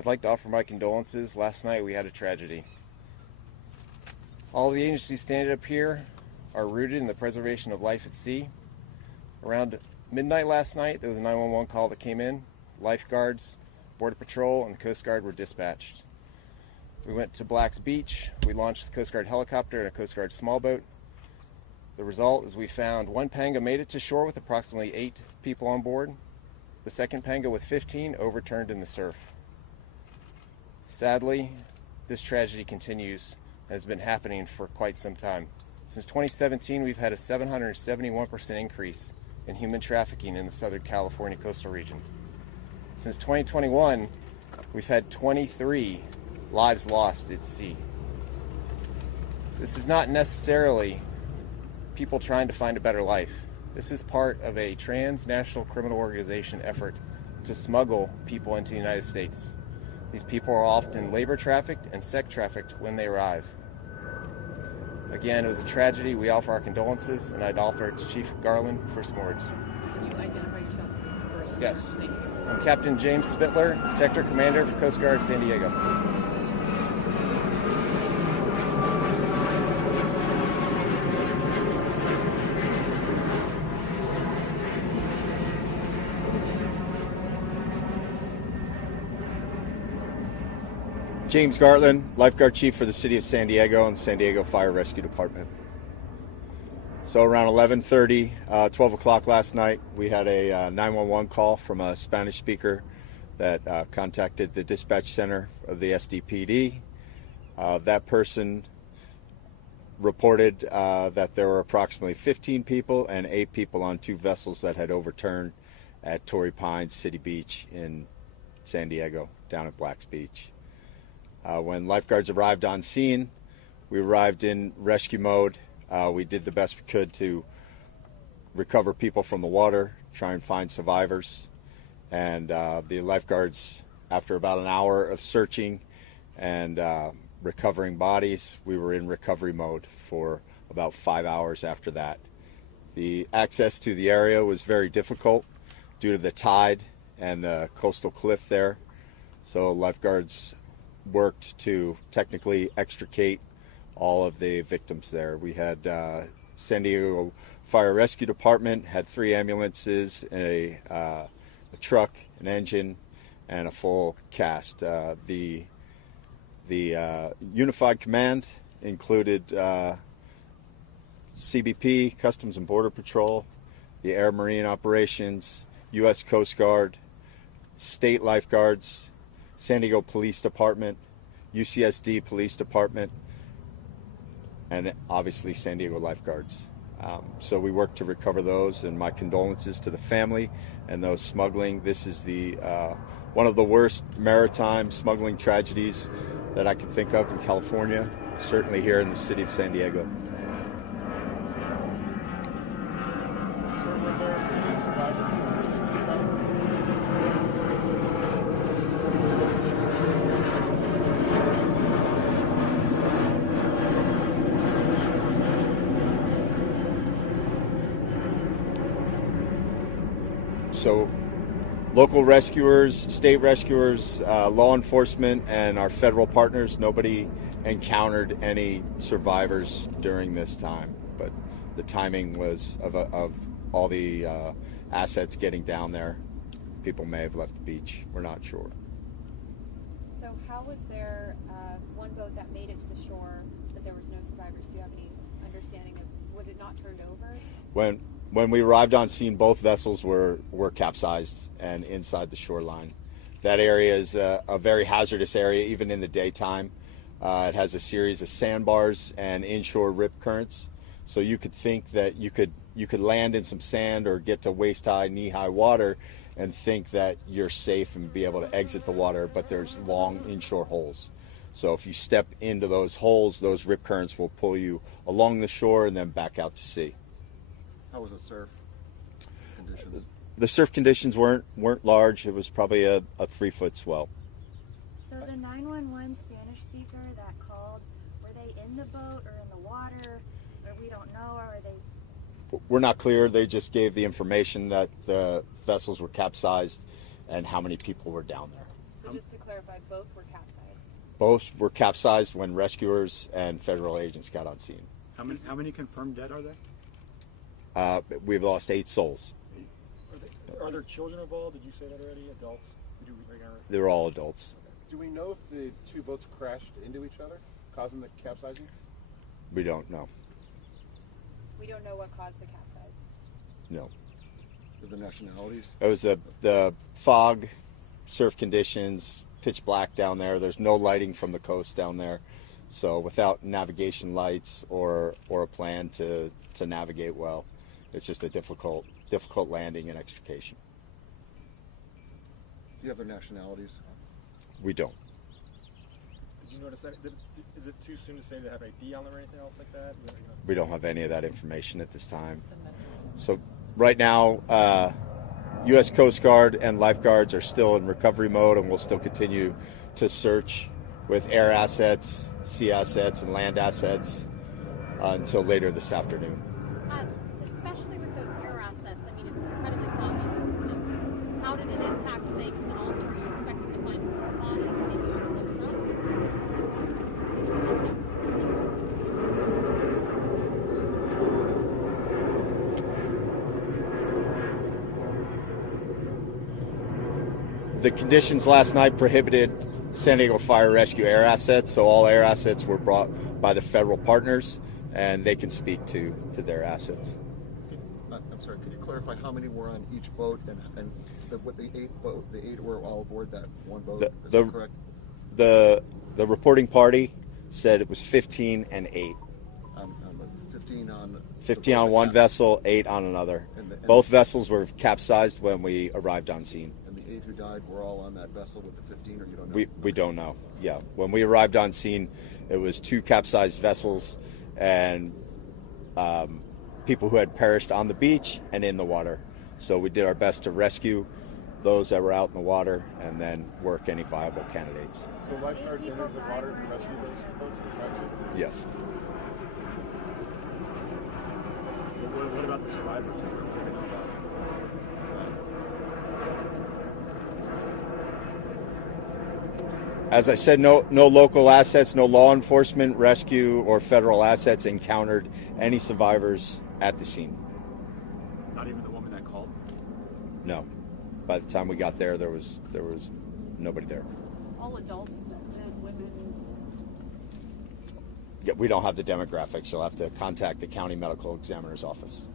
I'd like to offer my condolences. Last night we had a tragedy. All the agencies standing up here are rooted in the preservation of life at sea. Around midnight last night, there was a 911 call that came in. Lifeguards, Border Patrol, and the Coast Guard were dispatched. We went to Black's Beach. We launched the Coast Guard helicopter and a Coast Guard small boat. The result is we found one panga made it to shore with approximately 8 people on board. The second panga with 15 overturned in the surf. Sadly, this tragedy continues and has been happening for quite some time. Since 2017, we've had a 771% increase in human trafficking in the Southern California coastal region. Since 2021, we've had 23 lives lost at sea. This is not necessarily people trying to find a better life. This is part of a transnational criminal organization effort to smuggle people into the United States. These people are often labor trafficked and sex trafficked when they arrive. Again, it was a tragedy. We offer our condolences, and I'd offer it to Chief Garland for some words. Can you identify yourself first? Yes. Thank you. I'm Captain James Spittler, Sector Commander for Coast Guard San Diego. James Gartland, Lifeguard Chief for the City of San Diego and San Diego Fire Rescue Department. So around 11:30, 12 o'clock last night, we had a 911 call from a Spanish speaker that contacted the dispatch center of the SDPD. That person reported that there were approximately 15 people and 8 people on 2 vessels that had overturned at Torrey Pines City Beach in San Diego, down at Black's Beach. When lifeguards arrived on scene, we arrived in rescue mode. We did the best we could to recover people from the water, try and find survivors. And the lifeguards, after about an hour of searching and recovering bodies, we were in recovery mode for about 5 hours after that. The access to the area was very difficult due to the tide and the coastal cliff there. So lifeguards worked to technically extricate all of the victims there. We had San Diego Fire Rescue Department had 3 ambulances, a truck, an engine, and a full cast. The Unified Command included CBP, Customs and Border Patrol, the Air Marine Operations, U.S. Coast Guard, state lifeguards, San Diego Police Department, UCSD Police Department, and obviously San Diego lifeguards. So we worked to recover those, and my condolences to the family and those smuggling. This is the one of the worst maritime smuggling tragedies that I can think of in California, certainly here in the city of San Diego. So were there any survivors? So local rescuers, state rescuers, law enforcement, and our federal partners, nobody encountered any survivors during this time. But the timing was of all the assets getting down there. People may have left the beach. We're not sure. So how was there one boat that made it to the shore, but there was no survivors? Do you have any understanding of, was it not turned over? When we arrived on scene, both vessels were capsized and inside the shoreline. That area is a very hazardous area, even in the daytime. It has a series of sandbars and inshore rip currents. So you could think that you could land in some sand or get to waist-high, knee-high water and think that you're safe and be able to exit the water, but there's long inshore holes. So if you step into those holes, those rip currents will pull you along the shore and then back out to sea. How was the surf conditions? The surf conditions weren't large. It was probably a 3-foot swell. So the 911 Spanish speaker that called, were they in the boat or in the water? Or we don't know, or are they? We're not clear. They just gave the information that the vessels were capsized and how many people were down there. So just to clarify, both were capsized. Both were capsized when rescuers and federal agents got on scene. How many confirmed dead are there? We've lost 8 souls. Are there children involved? Did you say that already? Adults? They were all adults. Do we know if the two boats crashed into each other, causing the capsizing? We don't know. We don't know what caused the capsize. No. The nationalities? It was the fog, surf conditions, pitch black down there. There's no lighting from the coast down there. So without navigation lights or a plan to navigate well, it's just a difficult landing and extrication. Do you have their nationalities? We don't. Did you notice that? Is it too soon to say they have ID on them or anything else like that? We don't have any of that information at this time. So right now, U.S. Coast Guard and lifeguards are still in recovery mode, and we'll still continue to search with air assets, sea assets, and land assets until later this afternoon. Especially with those air assets, I mean, it was incredibly foggy this morning. How did it impact things, and also are you expecting to find more bodies maybe as it looks up? The conditions last night prohibited San Diego Fire Rescue air assets, so all air assets were brought by the federal partners, and they can speak to their assets. I'm sorry, could you clarify how many were on each boat and the 8 were all aboard that one boat? Is that correct? The reporting party said it was 15 and 8. 15 on one vessel, 8 on another. Both vessels were capsized when we arrived on scene. And the 8 who died were all on that vessel with the 15, or you don't know? We don't know. Yeah, when we arrived on scene, it was 2 capsized vessels and people who had perished on the beach and in the water. So we did our best to rescue those that were out in the water and then work any viable candidates. So lifeguards entered the water to rescue those boats and tried to? Yes. What about the survivors? As I said, no local assets, no law enforcement, rescue, or federal assets encountered any survivors at the scene. Not even the woman that called? No. By the time we got there, there was nobody there. All adults, men, women. Yeah, we don't have the demographics. You'll have to contact the county medical examiner's office.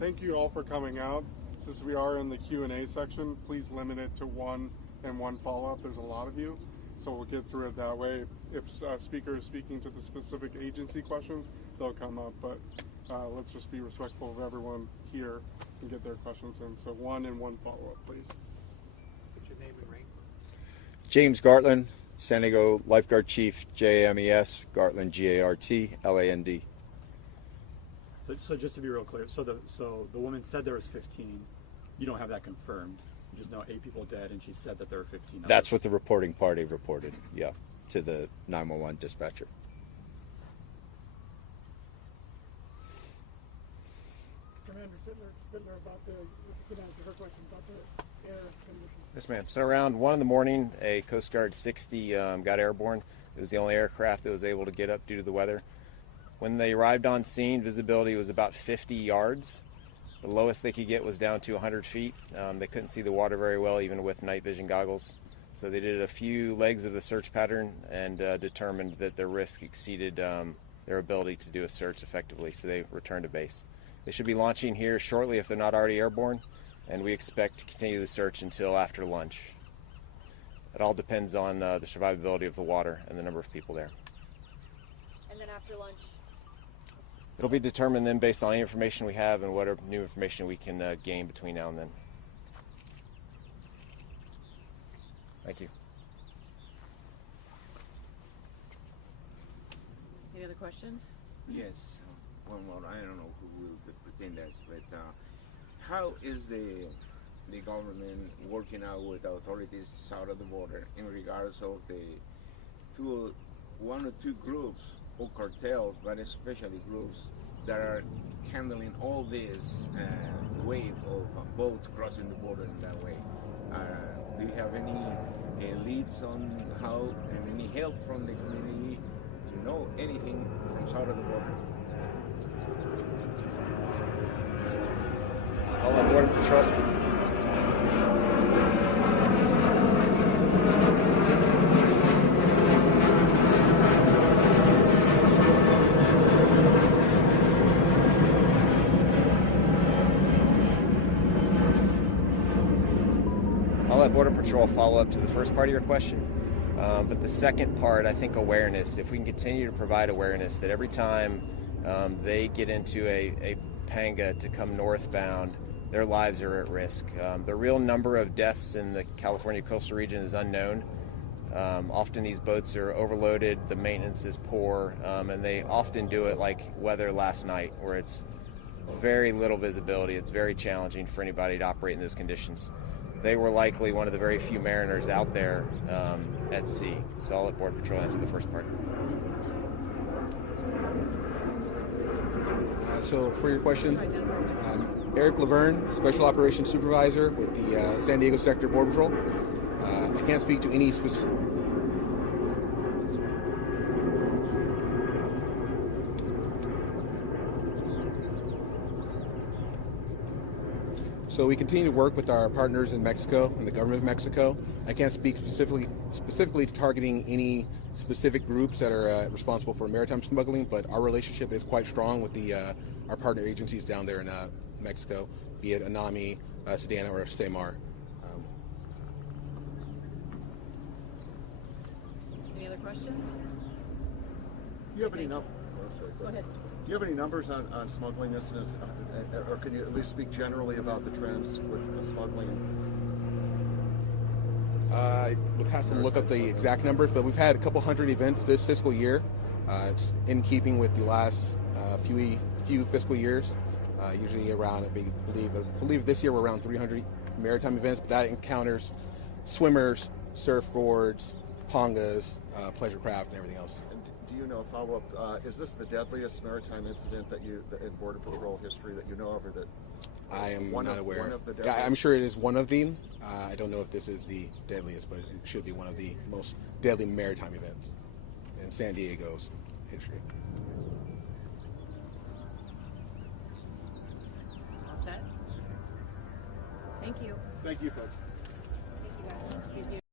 Thank you all for coming out. Since we are in the Q&A section, please limit it to one and one follow-up. There's a lot of you, so we'll get through it that way. If a speaker is speaking to the specific agency question, they'll come up, but let's just be respectful of everyone here and get their questions in. So one and one follow-up, please. What's your name and rank? James Gartland, San Diego Lifeguard Chief, JAMES, Gartland, GARTLAND. So just to be real clear, so the woman said there was 15. You don't have that confirmed. You just know 8 people dead, and she said that there were 15. That's what the reporting party reported, yeah, to the 911 dispatcher. Commander Spittler, about the answer her question about the air conditions. Yes, ma'am. So around 1 in the morning, a Coast Guard 60 got airborne. It was the only aircraft that was able to get up due to the weather. When they arrived on scene, visibility was about 50 yards. The lowest they could get was down to 100 feet. They couldn't see the water very well, even with night vision goggles. So they did a few legs of the search pattern and determined that their risk exceeded their ability to do a search effectively, so they returned to base. They should be launching here shortly if they're not already airborne, and we expect to continue the search until after lunch. It all depends on the survivability of the water and the number of people there. And then after lunch, It'll be determined then based on any information we have and whatever new information we can gain between now and then. Thank you. Any other questions? Yes, one more. I don't know who will pretend that, but how is the government working out with the authorities south of the border in regards of the one or two groups or cartels, but especially groups that are handling all this wave of boats crossing the border in that way? Do you have any leads on how and any help from the community to know anything from south of the border. All at Border Patrol. I'll let Border Patrol follow up to the first part of your question. But the second part, I think awareness. If we can continue to provide awareness that every time they get into a panga to come northbound, their lives are at risk. The real number of deaths in the California coastal region is unknown. Often these boats are overloaded, the maintenance is poor, and they often do it like weather last night, where it's very little visibility. It's very challenging for anybody to operate in those conditions. They were likely one of the very few mariners out there at sea. So I'll let Border Patrol answer the first part. So for your question, Eric Laverne, Special Operations Supervisor with the San Diego Sector Border Patrol. I can't speak to any specific. So we continue to work with our partners in Mexico and the government of Mexico. I can't speak specifically to targeting any specific groups that are responsible for maritime smuggling, but our relationship is quite strong with our partner agencies down there in Mexico, be it ANAMI, Sedana, or SEMAR. Any other questions? Do you have any numbers? Go ahead. Do you have any numbers on smuggling incidents, or can you at least speak generally about the trends with smuggling? I would have to look up the exact numbers, but we've had a couple hundred events this fiscal year. It's in keeping with the last few fiscal years. Usually around, I believe this year we're around 300 maritime events, but that encounters swimmers, surfboards, pongas, pleasure craft, and everything else. And do you know, follow-up, is this the deadliest maritime incident that in Border Patrol history that you know of, or that I am not aware. One of the Yeah, I'm sure it is one of them. I don't know if this is the deadliest, but it should be one of the most deadly maritime events in San Diego's history. All set? Thank you. Thank you, folks. Thank you, guys. Thank you.